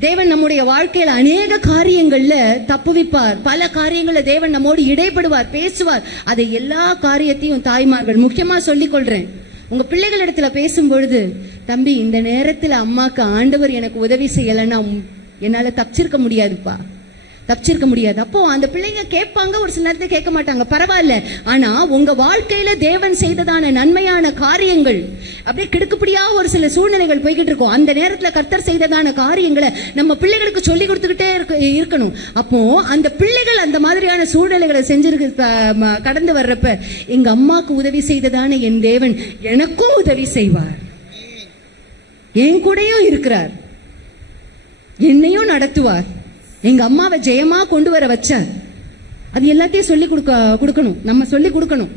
தேவன் நம்முடைய வாழ்க்கையில அநேக காரியங்கள்ல தப்புவிப்பார் பல காரியங்கள்ல தேவன் நம்மோடு இடைப்படுவார் பேசுவார். அதை எல்லா காரியத்தையும் தாய்மார்கள் முக்கியமா சொல்லிக் கொள்றேன் உங்க பிள்ளைகளிடத்துல பேசும் பொழுது தம்பி இந்த நேரத்துல அம்மாக்கு ஆண்டவர் எனக்கு உதவி செய்யலைன்னா என்னால தப்பிச்சிருக்க முடியாதுப்பா. தப்பிச்சிருக்க முடியாது. அப்போ அந்த பிள்ளைங்க கேட்பாங்க ஒரு சில நேரத்தை கேட்க மாட்டாங்க. பரவாயில்ல. ஆனா உங்க வாழ்க்கையில தேவன் செய்ததான நன்மையான காரியங்கள் அப்படியே கிடுக்குப்படியா ஒரு சில சூழ்நிலைகள் போய்கிட்டு இருக்கும். அந்த நேரத்துல கர்த்தர் செய்ததான காரியங்களை நம்ம பிள்ளைகளுக்கு சொல்லி கொடுத்துக்கிட்டே இருக்க- இருக்கணும். அப்போ அந்த பிள்ளைகள் அந்த மாதிரியான சூழ்நிலைகளை செஞ்சிருக்கு கடந்து வர்றப்ப எங்க அம்மாக்கு உதவி செய்ததான என் தேவன் எனக்கும் உதவி செய்வார். என் கூடயும் இருக்கிறார். என்னையும் நடத்துவார். எங்க அம்மாவை ஜெயமா கொண்டு வர வச்சார். அது எல்லாத்தையும் சொல்லி கொடுக்க கொடுக்கணும். நம்ம சொல்லி கொடுக்கணும்.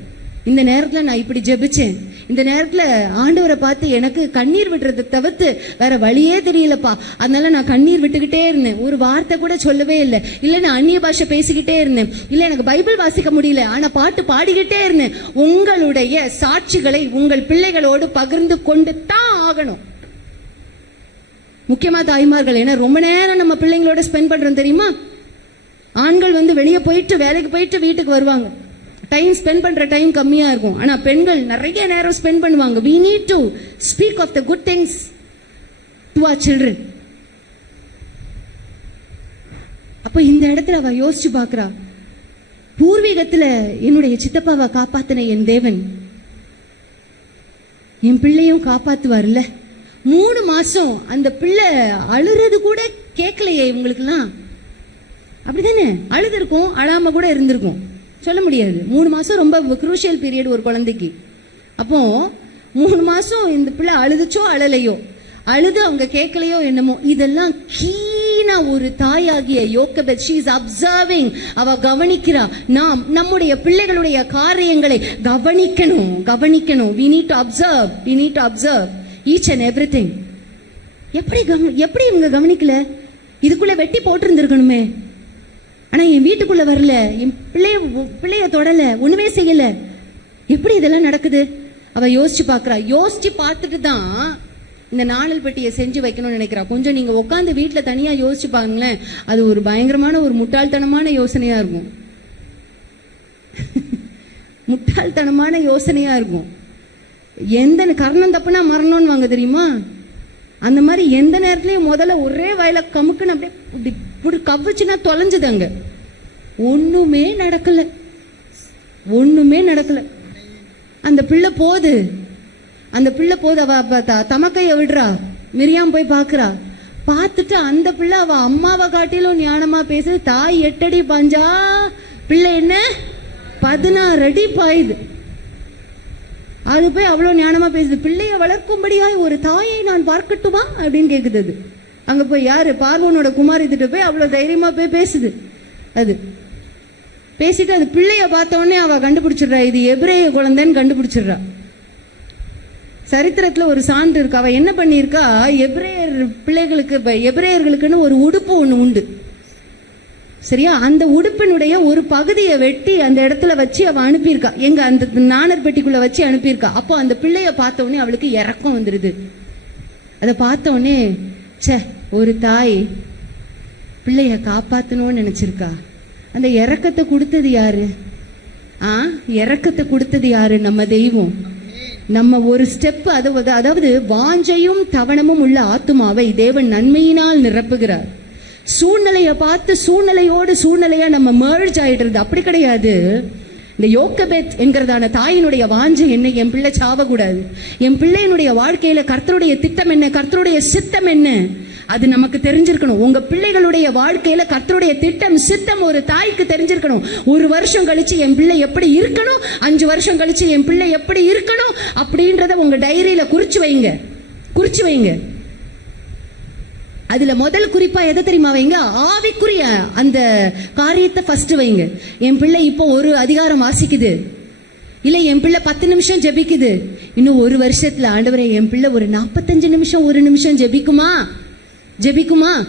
இந்த நேரத்துல நான் இப்படி ஜெபிச்சேன். இந்த நேரத்துல ஆண்டவரை பார்த்து எனக்கு கண்ணீர் விடுறதை தவிர்த்து வேற வழியே தெரியலப்பா. அதனால நான் கண்ணீர் விட்டுக்கிட்டே இருந்தேன். ஒரு வார்த்தை கூட சொல்லவே இல்லை. இல்ல நான் அந்நிய பாஷை பேசிக்கிட்டே இருந்தேன். இல்ல எனக்கு பைபிள் வாசிக்க முடியல. ஆனா பாட்டு பாடிக்கிட்டே இருந்தேன். உங்களுடைய சாட்சிகளை உங்கள் பிள்ளைகளோடு பகிர்ந்து கொண்டு தான் ஆகணும். முக்கியமாக தாய்மார்கள் ஏன்னா ரொம்ப நேரம் நம்ம பிள்ளைங்களோட ஸ்பெண்ட் பண்ணுறோம் தெரியுமா? ஆண்கள் வந்து வெளியே போயிட்டு வேலைக்கு போயிட்டு வீட்டுக்கு வருவாங்க. டைம் ஸ்பெண்ட் பண்ணுற டைம் கம்மியாக இருக்கும். ஆனால் பெண்கள் நிறைய நேரம் ஸ்பெண்ட் பண்ணுவாங்க. We need to speak of the good things to our children அப்போ இந்த இடத்துல அவ யோசிச்சு பார்க்குறா பூர்வீகத்தில் என்னுடைய சித்தப்பாவை காப்பாத்தின என் தேவன். என் பிள்ளையும் காப்பாத்துவார்ல மூணு மாசம் அந்த பிள்ளை அழுறது கூட கேட்கலையே இவங்களுக்குலாம் அப்படிதானே? அழுது இருக்கும் அழாம கூட இருந்திருக்கும். சொல்ல முடியாது. மூணு மாசம் ரொம்ப குரூஷியல் பீரியட் ஒரு குழந்தைக்கு. அப்போ மூணு மாசம் இந்த பிள்ளை அழுதுச்சோ அழலையோ? அழுது அவங்க கேட்கலையோ என்னமோ? இதெல்லாம் கீனா ஒரு தாயாகிய யோக்கபெத் ஷீ இஸ் அப்சர்விங் அவ கவனிக்கிறா. நாம் நம்முடைய பிள்ளைகளுடைய காரியங்களை கவனிக்கணும் கவனிக்கணும். We need to observe we need to observe each and every thing எப்படி கவனி எப்படி இவங்க கவனிக்கல? இதுக்குள்ளே வெட்டி போட்டிருந்திருக்கணுமே. ஆனால் என் வீட்டுக்குள்ளே வரல. என் பிள்ளைய பிள்ளைய தொடலை. ஒன்றுமே செய்யலை. எப்படி இதெல்லாம் நடக்குது? அவள் யோசிச்சு பார்க்குறா யோசிச்சு பார்த்துட்டு தான் இந்த நாளல் பெட்டியை செஞ்சு வைக்கணும்னு நினைக்கிறா. கொஞ்சம் நீங்கள் உட்காந்து வீட்டில் தனியாக யோசிச்சு பாருங்களேன். அது ஒரு பயங்கரமான ஒரு முட்டாள்தனமான யோசனையாக இருக்கும். முட்டாள்தனமான யோசனையாக இருக்கும். எந்த கர்ணம் தப்புனா மரணம்னு வாங்க தெரியுமா? அந்த மாதிரி எந்த நேரத்துலயும் முதல்ல ஒரே வயல கமுக்குன்னு அப்படியே இப்படி இப்படி கவ்வுச்சுன்னா தொலைஞ்சுது அங்க. ஒண்ணுமே நடக்கல. ஒண்ணுமே நடக்கல. அந்த பிள்ளை போகுது. அந்த பிள்ளை போகுது. அவ தமக்கைய விடுறா. மிரியாம் போய் பாக்குறா பார்த்துட்டு அந்த பிள்ளை அவ அம்மாவை காட்டிலும் ஞானமா பேசுது. தாய் எட்டடி பாஞ்சா. பிள்ளை என்ன? பதினாறு அடி பாயுது. அது போய் அவ்வளோ ஞானமாக பேசுது. பிள்ளையை வளர்க்கும்படியாய் ஒரு தாயை நான் பார்க்கட்டுமா அப்படின்னு கேட்குது அது. அங்கே போய் யார்? பார்வனோட குமாரித்திட்ட போய் அவ்வளோ தைரியமாக போய் பேசுது. அது. பேசிட்டு அது பிள்ளைய பார்த்த அவள் கண்டுபிடிச்சிடுறா. இது எபிரேய குழந்தைன்னு கண்டுபிடிச்சிடுறா. சரித்திரத்தில் ஒரு சான்று இருக்கு. அவள் என்ன பண்ணியிருக்கா? எபிரேயர் பிள்ளைகளுக்கு ப- எபிரேயர்களுக்குன்னு ஒரு உடுப்பு ஒன்று உண்டு. சரியா? அந்த உடுப்பினுடைய ஒரு பகுதியை வெட்டி அந்த இடத்துல வச்சு அவ அனுப்பியிருக்கா. எங்க அந்த நாணர் பெட்டிக்குள்ள வச்சு அனுப்பியிருக்கா. அப்போ அந்த பிள்ளைய பார்த்த உடனே அவளுக்கு இறக்கம் வந்துருது. அதை பார்த்த உடனே சே ஒரு தாய் பிள்ளைய காப்பாத்தணும்னு நினைச்சிருக்கா. அந்த இறக்கத்தை கொடுத்தது யாரு? ஆ இறக்கத்தை கொடுத்தது யாரு? நம்ம தெய்வம். நம்ம ஒரு ஸ்டெப் அதாவது அதாவது வாஞ்சையும் தவணமும் உள்ள ஆத்துமாவை தேவன் நன்மையினால் நிரப்புகிறார். சூழ்நிலைய பார்த்து சூழ்நிலையோடு சூழ்நிலையா நம்ம மேர்ஜ் ஆயிடுறது அப்படி கிடையாது. இந்த யோக்கபெத் என்கிறதான தாயினுடைய வாஞ்சை என்ன? என் பிள்ளை சாவக்கூடாது. என் பிள்ளையினுடைய வாழ்க்கையில கர்த்தருடைய திட்டம் என்ன? கர்த்தருடைய சித்தம் என்ன? அது நமக்கு தெரிஞ்சிருக்கணும். உங்க பிள்ளைகளுடைய வாழ்க்கையில கர்த்தருடைய திட்டம் சித்தம் ஒரு தாய்க்கு தெரிஞ்சிருக்கணும். ஒரு வருஷம் கழிச்சு என் பிள்ளை எப்படி இருக்கணும்? அஞ்சு வருஷம் கழிச்சு என் பிள்ளை எப்படி இருக்கணும்? அப்படின்றத உங்க டைரியில குறிச்சு வைங்க. குறிச்சு வைங்க. அதுல முதல் குறிப்பா எதை தெரியுமா வைங்க? ஆவிக்குரிய அந்த காரியத்தை ஃபர்ஸ்ட் வைங்க. என் பிள்ளை இப்போ ஒரு அதிகாரம் வாசிக்குது. இல்ல என் பிள்ளை பத்து நிமிஷம் ஜெபிக்குது. இன்னும் ஒரு வருஷத்துல ஆண்டவரே என் பிள்ளை ஒரு நாற்பத்தஞ்சு நிமிஷம் ஒரு நிமிஷம் ஜெபிக்குமா? ஜெபிக்குமா?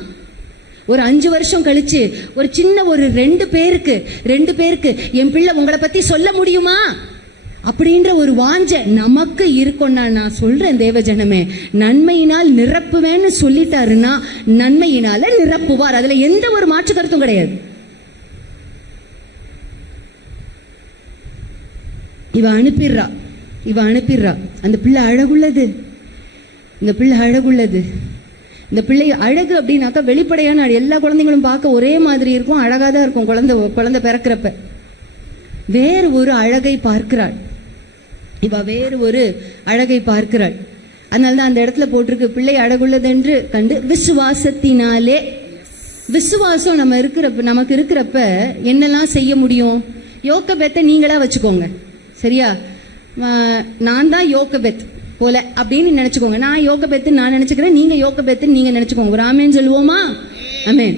ஒரு அஞ்சு வருஷம் கழிச்சு ஒரு சின்ன ஒரு ரெண்டு பேருக்கு ரெண்டு பேருக்கு என் பிள்ளை உங்களை பத்தி சொல்ல முடியுமா? அப்படின்ற ஒரு வாஞ்ச நமக்கு இருக்கும்னா நான் சொல்றேன் தேவஜனமே. நன்மையினால் நிரப்புவேன்னு சொல்லிட்டாருன்னா நன்மையினால நிரப்புவார். அதுல எந்த ஒரு மாற்று கருத்தும் கிடையாது. இவ அனுப்பிடுறா இவ அனுப்பிடுறா. அந்த பிள்ளை அழகுள்ளது. இந்த பிள்ளை அழகுள்ளது. இந்த பிள்ளை அழகு அப்படின்னாக்கா வெளிப்படையான எல்லா குழந்தைங்களும் பார்க்க ஒரே மாதிரி இருக்கும் அழகாக தான் இருக்கும் குழந்தை குழந்தை பிறக்கிறப்ப. வேறு ஒரு அழகை பார்க்கிறாள். இவ வேறு ஒரு அழகை பார்க்கிறாள். அதனால தான் அந்த இடத்துல போட்டிருக்கு பிள்ளை அழகுள்ளதென்று கண்டு விசுவாசத்தினாலே விசுவாசம் நம்ம இருக்கிறப்ப நமக்கு இருக்கிறப்ப என்னெல்லாம் செய்ய முடியும்? யோக்கபெத்தை நீங்களா வச்சுக்கோங்க. சரியா? நான் தான் யோக்கபெத் போல அப்படின்னு நினைச்சுக்கோங்க. நான் யோக்கபெத்து நான் நினைச்சுக்கிறேன் நீங்க யோக்கபெத்து நீங்க நினைச்சுக்கோங்க. ஒரு ஆமேன்னு சொல்லுவோமா? ஆமேன்.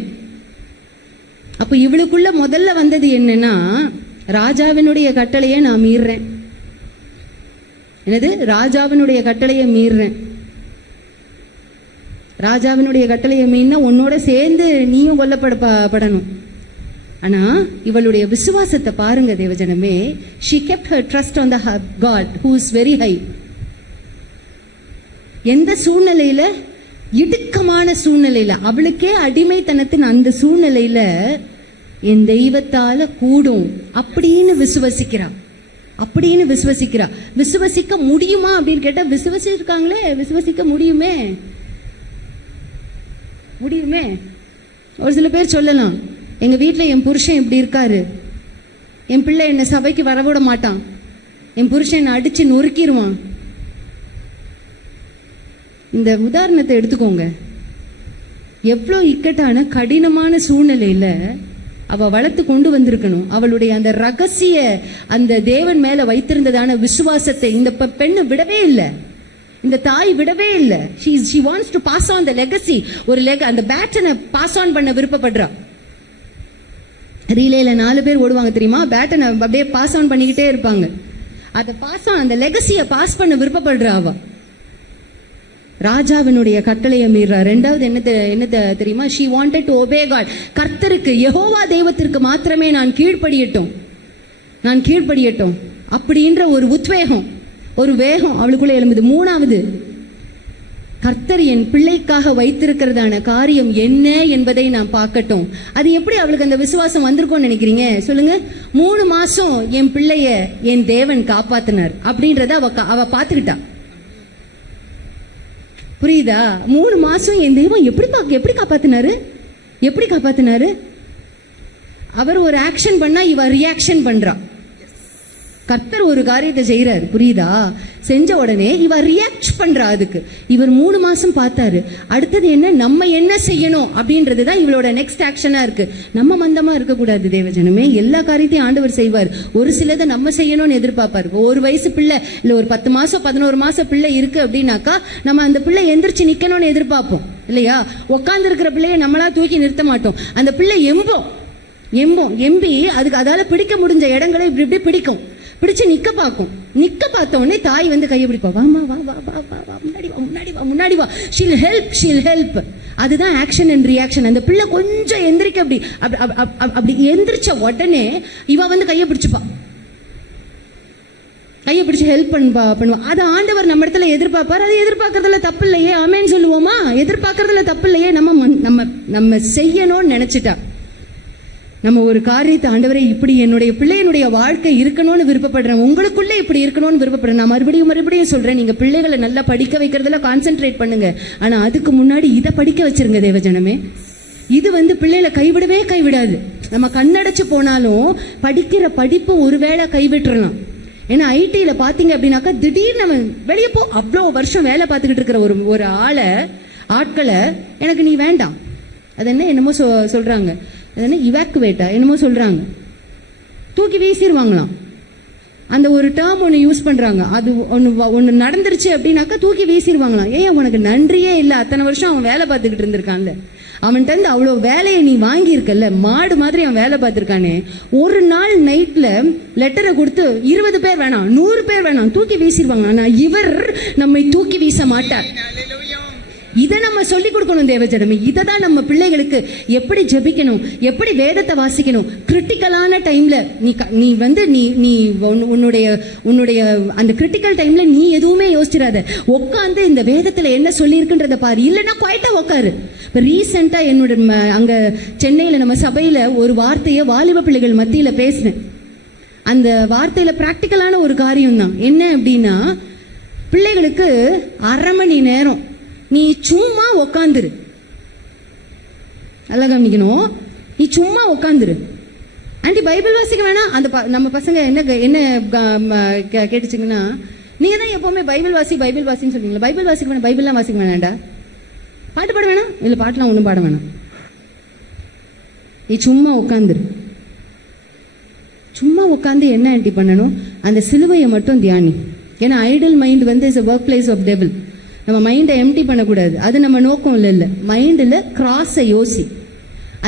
அப்போ இவளுக்குள்ள முதல்ல வந்தது என்னன்னா ராஜாவினுடைய கட்டளையை நான் மீறுறேன். என்னது? ராஜாவினுடைய கட்டளையை மீறுறேன். ராஜாவினுடைய கட்டளையை மீறினா உன்னோட சேர்ந்து நீயும் கொல்லப்பட படணும் ஆனா இவளுடைய விசுவாசத்தை பாருங்க தேவஜனமே. She kept her trust on the God who is very high எந்த சூழ்நிலையில? இடுக்கமான சூழ்நிலையில. அவளுக்கே அடிமைத்தனத்தின் அந்த சூழ்நிலையில என் தெய்வத்தால கூடும் அப்படின்னு விசுவசிக்கிறான். அப்படின்னு விசுவசிக்கிறா. விசுவசிக்க முடியுமா அப்படின்னு கேட்டா விசுவசிச்சிருக்காங்களே விசுவசிக்க முடியுமே? முடியுமே? ஒரு சில பேர் சொல்லலாம் எங்க வீட்டில் என் புருஷன் இப்படி இருக்காரு. என் பிள்ளை என்னை சபைக்கு வரவிட மாட்டான். என் புருஷன் என்னை அடிச்சு நொறுக்கிடுவான் இந்த உதாரணத்தை எடுத்துக்கோங்க. எவ்வளோ இக்கட்டான கடினமான சூழ்நிலையில் அவ வளர்த்து கொண்டு வந்திருக்கணும். அவளுடைய அந்த ரகசிய அந்த தேவன் மேல வைத்திருந்ததான விசுவாசத்தை இந்த பெண்ணு விடவே இல்லை. இந்த தாய் விடவே இல்லை. She she wants to pass on the legacy ஒரு லெக அந்த பேட்டனை பாஸ் ஆன் பண்ண விருப்பப்படுறா. ரீலேல நாலு பேர் ஓடுவாங்க தெரியுமா? பேட்டனை அப்படியே பாஸ் ஆன் பண்ணிக்கிட்டே இருப்பாங்க. அதை பாஸ் ஆன் அந்த லெகசியை பாஸ் பண்ண விருப்பப்படுறா அவள் ராஜாவினுடைய கட்டளையை மீறா. ரெண்டாவது என்ன என்னத்தை என்ன தெரியுமா? She wanted to obey God கர்த்தருக்கு யெகோவா தெய்வத்திற்கு மாத்திரமே நான் கீழ்ப்படியட்டும். நான் கீழ்ப்படியட்டும். அப்படின்ற ஒரு உத்வேகம் ஒரு வேகம் அவளுக்குள்ள எழும்புது. மூணாவது கர்த்தர் என் பிள்ளைக்காக வைத்திருக்கிறதான காரியம் என்ன என்பதை நான் பார்க்கட்டும். அது எப்படி அவளுக்கு அந்த விசுவாசம் வந்திருக்கும்னு நினைக்கிறீங்க? சொல்லுங்க. மூணு மாசம் என் பிள்ளைய என் தேவன் காப்பாத்தினார். அப்படின்றத அவ அவ பார்த்துக்கிட்டா. புரியுதா? மூணு மாசம் என் தெய்வம் எப்படி பா- எப்படி காப்பாத்தினாரு? எப்படி காப்பாத்தினாரு? அவர் ஒரு ஆக்ஷன் பண்ணா இவ ரியாக்ஷன் பண்ணுறான் கர்த்தர் ஒரு காரியத்தை செய்யறாரு புரியுதா? செஞ்ச உடனே இவர் ரியாக்ட் பண்றா அதுக்கு. இவர் மூணு மாசம் பார்த்தாரு. அடுத்தது என்ன? நம்ம என்ன செய்யணும்? அப்படின்றது தான் இவளோட நெக்ஸ்ட் ஆக்ஷனா இருக்கு. நம்ம மந்தமா இருக்கக்கூடாது தேவஜனமே. எல்லா காரியத்தையும் ஆண்டவர் செய்வார். ஒரு சிலதை நம்ம செய்யணும்னு எதிர்பார்ப்பார். ஒரு வயசு பிள்ளை இல்லை ஒரு பத்து மாசம் பதினோரு மாசம் பிள்ளை இருக்கு அப்படின்னாக்கா நம்ம அந்த பிள்ளை எந்திரிச்சு நிக்கணும்னு எதிர்பார்ப்போம். இல்லையா? உட்கார்ந்து இருக்கிற பிள்ளைய நம்மளா தூக்கி நிறுத்த மாட்டோம். அந்த பிள்ளை எம்போம். எம்போம். எம்பி அதுக்கு அதால பிடிக்க முடிஞ்ச இடங்களை இப்படி இப்படி பிடிக்கும். பிடிச்சு நிக்க பார்க்கும். நிக்க பார்த்த உடனே தாய் வந்து கையை பிடிப்பா. வாமா வா வா வா வா வா முன்னாடி வா முன்னாடி வா முன்னாடி வா. ஷீல் ஹெல்ப் ஷீல் ஹெல்ப் அதுதான் ஆக்ஷன் அண்ட் ரியாக்ஷன் அந்த பிள்ளை கொஞ்சம் எந்திரிக்க அப்படி அப்படி- அப்படி எந்திரிச்ச உடனே இவ வந்து கையை பிடிச்சிப்பா. கையை பிடிச்சி ஹெல்ப் பண்ணுவா பண்ணுவா. அதை ஆண்டவர் நம்ம இடத்துல எதிர்பார்ப்பார். அது எதிர்பார்க்கறதுல தப்பு இல்லையே. ஆமேன்னு சொல்லுவோமா? எதிர்பார்க்கறதுல தப்பு இல்லையே. நம்ம நம்ம நம்ம செய்யணும்னு நினைச்சிட்டா. நம்ம ஒரு காரியத்தை ஆண்டவரை இப்படி என்னுடைய பிள்ளையினுடைய வாழ்க்கை இருக்கணும்னு விருப்பப்படுறேன். உங்களுக்குள்ளே இப்படி இருக்கணும்னு விருப்பப்படுறேன். நான் மறுபடியும் மறுபடியும் சொல்றேன். நீங்க பிள்ளைகளை நல்லா படிக்க வைக்கிறதுல கான்சென்ட்ரேட் பண்ணுங்க. ஆனா அதுக்கு முன்னாடி இதை படிக்க வச்சிருங்க தேவஜனமே. இது வந்து பிள்ளைகளை கைவிடவே கைவிடாது. நம்ம கண்ணடைச்சு போனாலும் படிக்கிற படிப்பு ஒருவேளை கைவிட்டுறலாம். ஏன்னா ஐடியில் பார்த்தீங்க அப்படின்னாக்கா திடீர்னு நம்ம வெளியே போ அவ்வளோ வருஷம் வேலை பார்த்துக்கிட்டு இருக்கிற ஒரு ஒரு ஆளை ஆட்களை எனக்கு நீ வேண்டாம். அது என்ன என்னமோ சொ சொல்றாங்க. அது என்ன இவாக்குவேட்டா என்னமோ சொல்கிறாங்க தூக்கி வீசிடுவாங்களாம் அந்த ஒரு டேர்ம் ஒன்று யூஸ் பண்ணுறாங்க அது ஒன்று ஒன்று நடந்துருச்சு அப்படின்னாக்கா தூக்கி வீசிடுவாங்களாம் ஏன் உனக்கு நன்றியே இல்லை. அத்தனை வருஷம் அவன் வேலை பார்த்துக்கிட்டு இருந்திருக்கான்ல. அவன்கிட்ட இருந்து அவ்வளோ வேலையை நீ வாங்கியிருக்கல்ல. மாடு மாதிரி அவன் வேலை பார்த்துருக்கானே. ஒரு நாள் நைட்டில் லெட்டரை கொடுத்து இருபது பேர் வேணாம் நூறு பேர் வேணாம் தூக்கி வீசிடுவாங்க ஆனால் இவர் நம்மை தூக்கி வீச மாட்டார். இதை நம்ம சொல்லி கொடுக்கணும் தேவஜனமே. இதை தான் நம்ம பிள்ளைகளுக்கு எப்படி ஜெபிக்கணும் எப்படி வேதத்தை வாசிக்கணும். கிரிட்டிக்கலான டைம்ல நீ க- நீ வந்து நீ நீ உன்னுடைய உன்னுடைய அந்த கிரிட்டிக்கல் டைம்ல நீ எதுவுமே யோசிச்சிடாத உட்காந்து இந்த வேதத்துல என்ன சொல்லியிருக்குன்றத பாரு. இல்லைன்னா குவாய்ட்டா உட்காரு இப்போ ரீசெண்டாக என்னோட ம- அங்க சென்னையில நம்ம சபையில ஒரு வார்த்தையை வாலிப பிள்ளைகள் மத்தியில பேசினேன். அந்த வார்த்தையில பிராக்டிக்கலான ஒரு காரியம் தான். என்ன அப்படின்னா பிள்ளைகளுக்கு அரை மணி நேரம் நீ சும்மா உக்காந்துரு. நல்லா கவனிக்கணும். நீ சும்மா உக்காந்துரு. ஆண்டி பைபிள் வாசிக்க வேணாம். அந்த ப- நம்ம பசங்க என்ன க- என்ன க- ம- கே- நீங்க தான் எப்பவுமே பைபிள் வாசி பைபிள் வாசின்னு சொல்லுவீங்களா பைபிள் வாசிக்க வேணாம் பைபிள்லாம் வாசிக்க வேணாம்டா பாட்டு பாட வேணாம். இல்லை பாட்டுலாம் ஒன்றும் பாட வேணாம். நீ சும்மா உட்காந்துரு சும்மா உட்காந்து என்ன ஆண்டி பண்ணணும்? அந்த சிலுவையை மட்டும் தியானி. ஏன்னா ஐடல் மைண்ட் வந்து is a work place of devil நம்ம மைண்டை எம்டி பண்ணக்கூடாது. அது நம்ம நோக்கம் இல்லை. இல்லை மைண்டில் கிராஸை யோசி.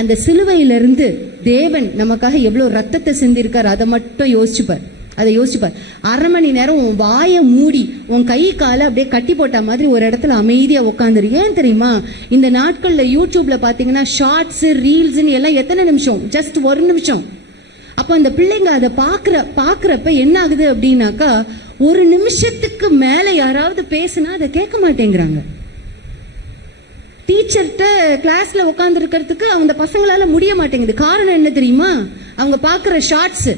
அந்த சிலுவையிலிருந்து தேவன் நமக்காக எவ்வளோ ரத்தத்தை சிந்திருக்கார் அதை மட்டும் யோசிச்சுப்பார். அதை யோசிச்சுப்பார். அரை மணி நேரம் உன் வாயை மூடி உன் கை காலை அப்படியே கட்டி போட்ட மாதிரி ஒரு இடத்துல அமைதியாக உட்காந்துரு ஏன் தெரியுமா? இந்த நாட்களில் யூடியூப்ல பார்த்தீங்கன்னா ஷார்ட்ஸு ரீல்ஸுன்னு எல்லாம் எத்தனை நிமிஷம்? ஜஸ்ட் ஒரு நிமிஷம். அப்போ அந்த பிள்ளைங்க அதை பார்க்குற பார்க்குறப்ப என்ன ஆகுது அப்படின்னாக்கா ஒரு நிமிஷத்துக்கு மேலே யாராவது பேசுனா அதை கேட்க மாட்டேங்கிறாங்க. டீச்சர்கிட்ட கிளாஸ்ல உட்கார்ந்து இருக்கிறதுக்கு அந்த பசங்களால முடிய மாட்டேங்குது. காரணம் என்ன தெரியுமா? அவங்க பார்க்குற ஷார்ட்ஸ்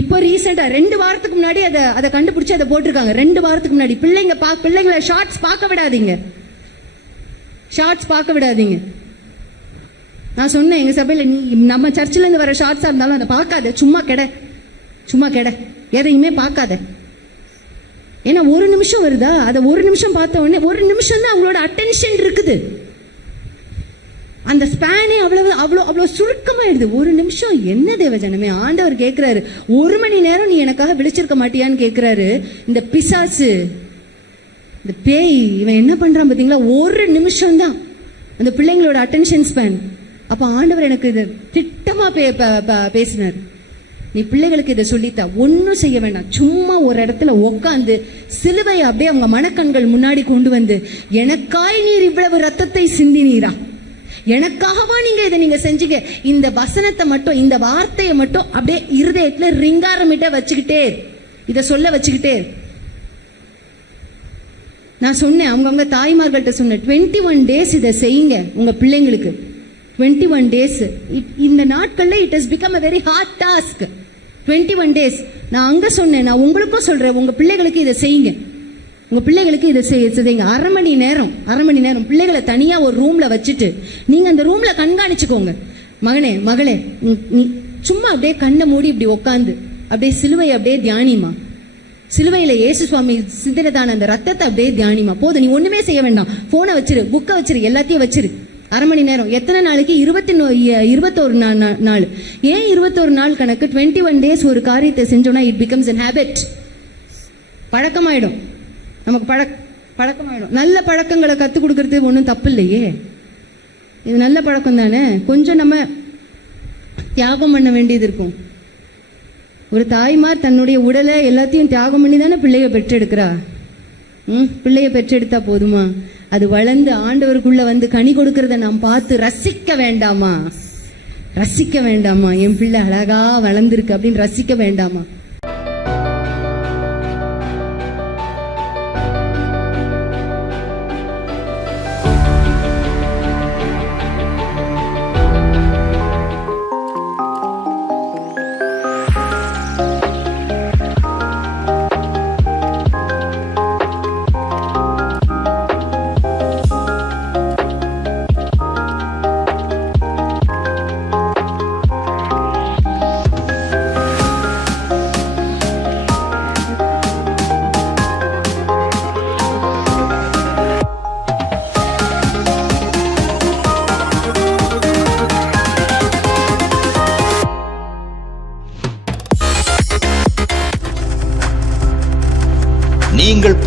இப்போ ரீசெண்டா ரெண்டு வாரத்துக்கு முன்னாடி அதை அதை கண்டுபிடிச்சு அதை போட்டிருக்காங்க. ரெண்டு வாரத்துக்கு முன்னாடி. பிள்ளைங்க பா பிள்ளைங்களை ஷார்ட்ஸ் பார்க்க விடாதீங்க. ஷார்ட்ஸ் பார்க்க விடாதீங்க. நான் சொன்னேன் எங்க சபையில நீ நம்ம சர்ச்சில் இருந்து வர ஷார்ட்ஸா இருந்தாலும் அதை பார்க்காத. சும்மா கெட. சும்மா கெட. எதையுமே பார்க்காத. ஏன்னா ஒரு நிமிஷம் வருதா? அதை ஒரு நிமிஷம் பார்த்த உடனே ஒரு நிமிஷம் தான் அவங்களோட அட்டென்ஷன் இருக்குது. அந்த ஸ்பேனே அவ்வளவு அவ்வளோ அவ்வளோ சுருக்கமாயிடுது. ஒரு நிமிஷம். என்ன தேவஜனமே? ஆண்டவர் கேட்கிறாரு ஒரு மணி நேரம் நீ எனக்காக விழிச்சிருக்க மாட்டியான்னு கேட்கிறாரு. இந்த பிசாசு இந்த பேய் இவன் என்ன பண்ணுறான் பார்த்தீங்களா? ஒரு நிமிஷம் தான் அந்த பிள்ளைங்களோட அட்டென்ஷன் ஸ்பேன் அப்போ ஆண்டவர் எனக்கு இது திட்டமாக பே- ப- ப- பேசினார். நீ பிள்ளைகளுக்கு இதை சொல்லித்தா ஒன்றும் செய்ய வேண்டாம் சும்மா ஒரு இடத்துல உட்காந்து சிலுவையை அப்படியே அவங்க மனக்கண்கள் முன்னாடி கொண்டு வந்து எனக்காய் நீர் இவ்வளவு ரத்தத்தை சிந்தினீரா? எனக்காகவா நீங்க இதை நீங்க செஞ்சீங்க? இந்த வசனத்தை மட்டும் இந்த வார்த்தையை மட்டும் அப்படியே இருதயத்துல ரிங்காரமிட்ட வச்சுக்கிட்டே இதை சொல்ல வச்சுக்கிட்டே நான் சொன்னேன் அவங்கவுங்க தாய்மார்கள்ட்ட சொன்னேன் டுவெண்ட்டி ஒன் டேஸ் இதை செய்யுங்க உங்க பிள்ளைங்களுக்கு. டுவெண்ட்டி ஒன் டேஸ் இந்த நாட்கள்ல it is become a very hard task twenty one days நான் அங்கே சொன்னேன் நான் உங்களுக்கும் சொல்கிறேன் உங்கள் பிள்ளைகளுக்கு இதை செய்யுங்க. உங்கள் பிள்ளைகளுக்கு இதை செய்ய செய்யுங்க. அரை மணி நேரம் அரை மணி நேரம் பிள்ளைகளை தனியாக ஒரு ரூமில் வச்சுட்டு நீங்கள் அந்த ரூமில் கண்காணிச்சுக்கோங்க. மகனே மகளே நீ- சும்மா அப்படியே கண்ணை மூடி இப்படி உட்காந்து அப்படியே சிலுவை அப்படியே தியானிமா சிலுவையில் இயேசு சுவாமி சிந்தினதான அந்த ரத்தத்தை அப்படியே தியானிமா போதும் நீ ஒன்றுமே செய்ய வேண்டாம். ஃபோனை வச்சிரு புக்கை வச்சிரு எல்லாத்தையும் வச்சிரு. அரை மணி நேரம். எத்தனை நாளைக்கு? இருபத்தி இருபத்தோரு நா- நா- நாள். ஏன் இருபத்தோரு நாள் கணக்கு? டுவெண்ட்டி ஒன் டேஸ் ஒரு காரியத்தை செஞ்சோம்னா இட் பிகம்ஸ் அன் ஹேபிட் பழக்கமாயிடும். நமக்கு பழக் பழக்கமாயிடும். நல்ல பழக்கங்களை கற்றுக் கொடுக்கறது ஒன்றும் தப்பு இல்லையே இது நல்ல பழக்கம் தானே கொஞ்சம் நம்ம தியாகம் பண்ண வேண்டியது இருக்கும். ஒரு தாய்மார் தன்னுடைய உடலை எல்லாத்தையும் தியாகம் பண்ணி தானே பிள்ளைய பெற்றெடுக்கிறா? ம்? பிள்ளைய பெற்றெடுத்தா போதுமா? அது வளர்ந்து ஆண்டவருக்குள்ள வந்து கனி கொடுக்கறத நாம் பார்த்து ரசிக்க வேண்டாமா? ரசிக்க வேண்டாமா? என் பிள்ளை அழகா வளர்ந்துருக்கு அப்படின்னு ரசிக்க வேண்டாமா?